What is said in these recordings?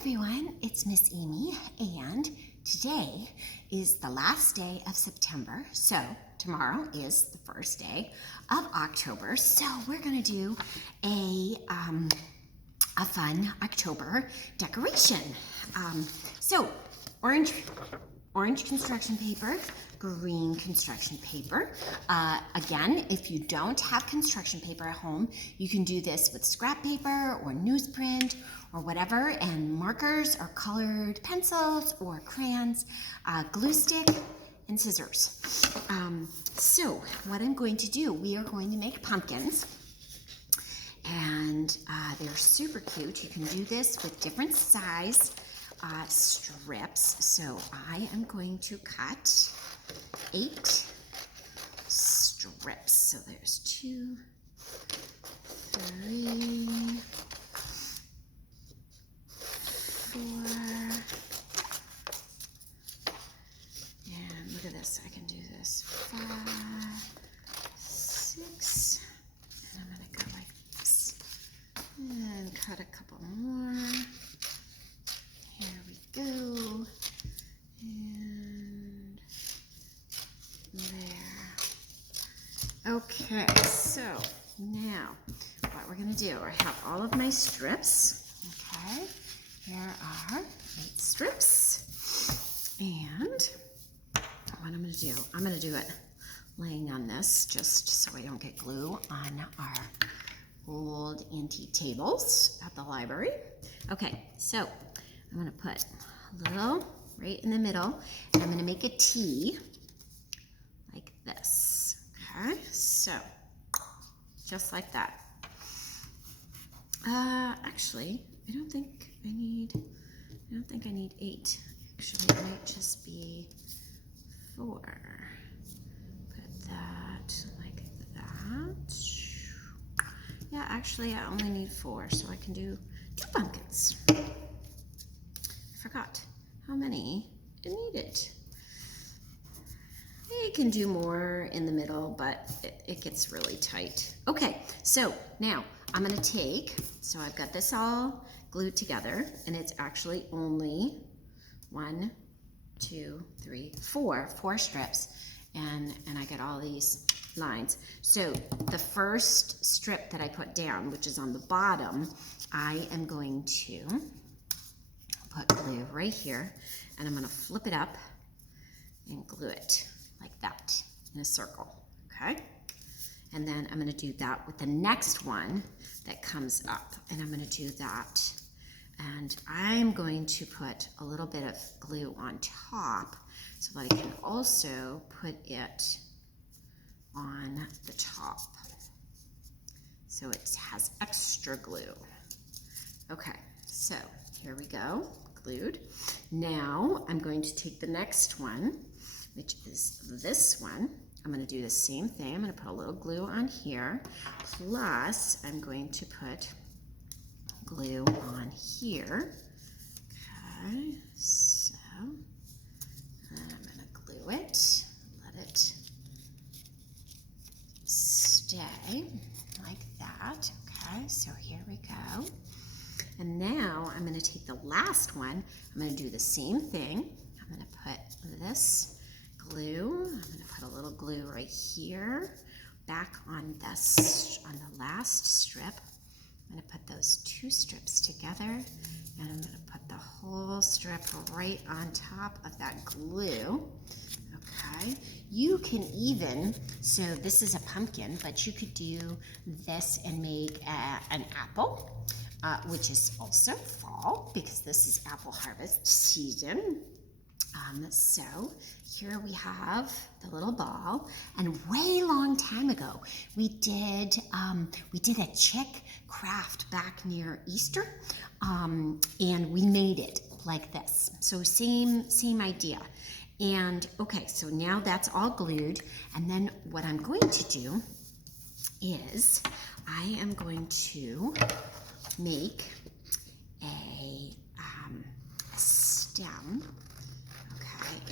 everyone, it's Miss Amy, and today is the last day of September, so tomorrow is the first day of October, so we're gonna do a fun October decoration. So orange construction paper, green construction paper. Again, if you don't have construction paper at home, you can do this with scrap paper or newsprint or whatever, and markers or colored pencils or crayons, glue stick, and scissors. So what I'm going to do, we are going to make pumpkins, and they're super cute. You can do this with different size strips. So I am going to cut 8 strips. So there's 2, 3, 4, and look at this, I can do this, 5, 6, and I'm gonna go like this, and cut a couple more. Here we go, and there. Okay, so now what we're gonna do, I have all of my strips, okay? Here are 8 strips, and what I'm gonna do it laying on this just so I don't get glue on our old antique tables at the library. Okay, so I'm gonna put a little right in the middle, and I'm gonna make a T like this, okay? So, just like that. Actually, I don't think I need 8. Actually, it might just be 4. Put that like that. Yeah, actually, I only need 4, so I can do 2 pumpkins. I forgot how many I needed. You can do more in the middle, but it gets really tight. Okay, so now I'm gonna take, so I've got this all glued together, and it's actually only 1, 2, 3, 4 strips, and I get all these lines. So the first strip that I put down, which is on the bottom, I am going to put glue right here, and I'm gonna flip it up and glue it like that in a circle, okay? And then I'm gonna do that with the next one that comes up, and I'm gonna do that. And I'm going to put a little bit of glue on top so that I can also put it on the top, so it has extra glue. Okay, so here we go, glued. Now I'm going to take the next one, which is this one. I'm going to do the same thing. I'm going to put a little glue on here, plus I'm going to put glue on here. Okay, so then I'm going to glue it, let it stay like that. Okay, so here we go. And now I'm going to take the last one. I'm going to do the same thing. I'm going to put this glue. I'm going to put a little glue right here, back on the last strip. I'm going to put those 2 strips together, and I'm going to put the whole strip right on top of that glue. Okay, you can even, so this is a pumpkin, but you could do this and make an apple, which is also fall, because this is apple harvest season. So here we have the little ball, and way long time ago we did a chick craft back near Easter, and we made it like this. So same idea. And okay, so now that's all glued, and then what I'm going to do is I am going to make a stem.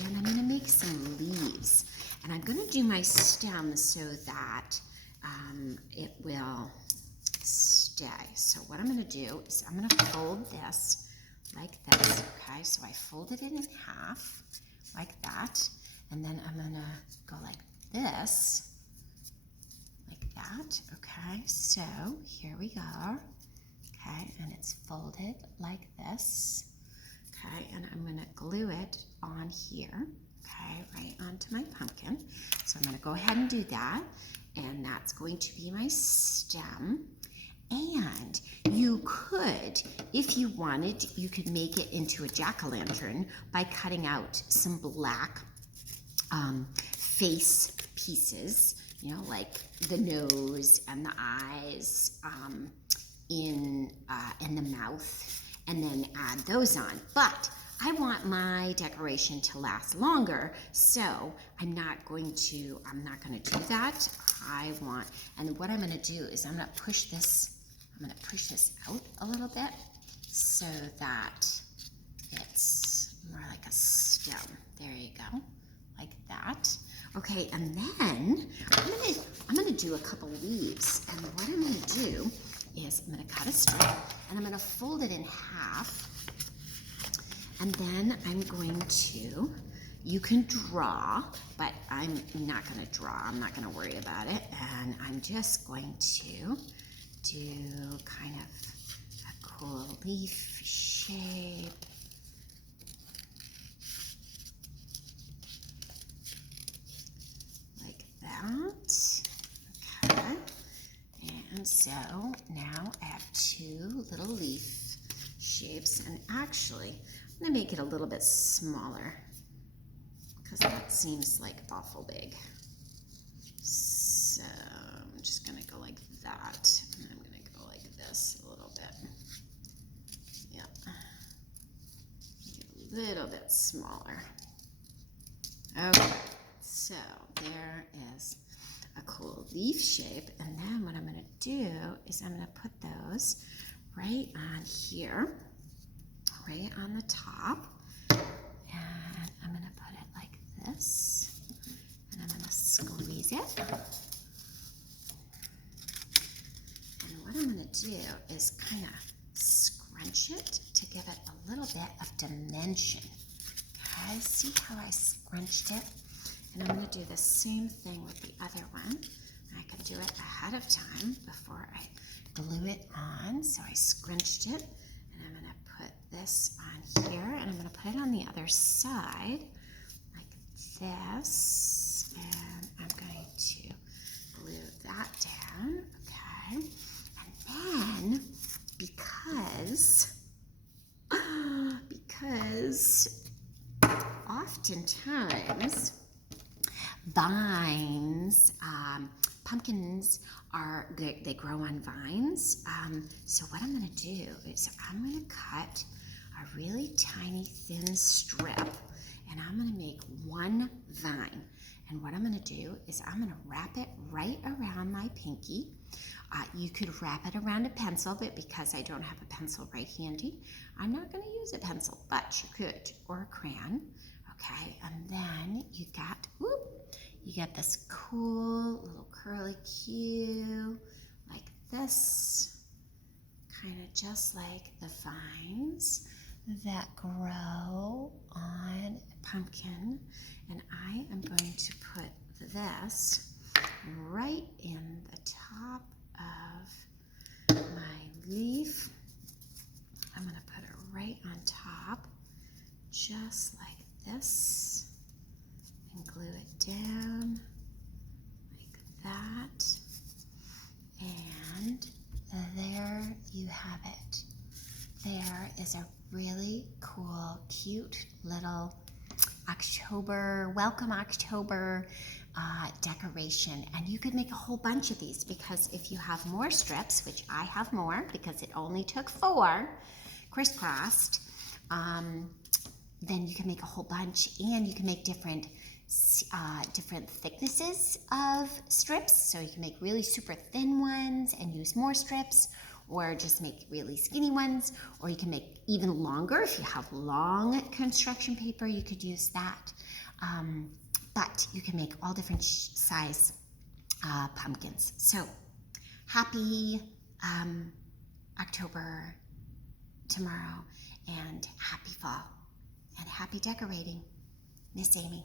And I'm going to make some leaves, and I'm going to do my stem so that it will stay. So what I'm going to do is I'm going to fold this like this. Okay, so I folded it in half like that, and then I'm gonna go like this, like that. Okay, so here we go. Okay, and it's folded like this. Okay, and I'm gonna glue it on here. Okay, right onto my pumpkin. So I'm gonna go ahead and do that, and that's going to be my stem. And you could, if you wanted, you could make it into a jack-o'-lantern by cutting out some black face pieces, you know, like the nose and the eyes and the mouth, and then add those on. But I want my decoration to last longer, so I'm not going to do that. And what I'm gonna do is I'm gonna push this out a little bit so that it's more like a stem. There you go, like that. Okay, and then I'm gonna do a couple leaves, and what I'm gonna do is I'm gonna cut a strip, and I'm gonna fold it in half, and then I'm going to, you can draw, but I'm not gonna draw, I'm not gonna worry about it, and I'm just going to do kind of a cool leaf shape. Like that. Okay. And so now I have two little leaf shapes, and actually I'm gonna make it a little bit smaller because that seems like awful big. So I'm just gonna go like that, and I'm gonna go like this a little bit. Yep. Make it a little bit smaller. Okay, so there is a cool leaf shape, and then what I'm gonna do is I'm gonna put those right on here, right on the top, and I'm gonna put it like this, and I'm gonna squeeze it. And what I'm gonna do is kind of scrunch it to give it a little bit of dimension. Okay, see how I scrunched it? And I'm gonna do the same thing with the other one. I can do it ahead of time before I glue it on. So I scrunched it, and I'm gonna put this on here, and I'm gonna put it on the other side like this, and I'm going to glue that down. Okay, and then because oftentimes vines, pumpkins they grow on vines. So what I'm gonna do is I'm gonna cut a really tiny thin strip, and I'm gonna make one vine. And what I'm gonna do is I'm gonna wrap it right around my pinky. You could wrap it around a pencil, but because I don't have a pencil right handy, I'm not gonna use a pencil, but you could, or a crayon. Okay, and then you got this cool little curly Q like this, kind of just like the vines that grow on a pumpkin. And I am going to put this right in the top of my leaf. I'm going to put it right on top, just like this, and glue it down like that. And there you have it. There is a really cool, cute little welcome October decoration. And you could make a whole bunch of these, because if you have more strips, which I have more because it only took 4 crisscrossed, then you can make a whole bunch, and you can make different thicknesses of strips. So you can make really super thin ones and use more strips, or just make really skinny ones, or you can make even longer. If you have long construction paper, you could use that. But you can make all different size pumpkins. So happy October tomorrow, and happy fall and happy decorating. Miss Amy.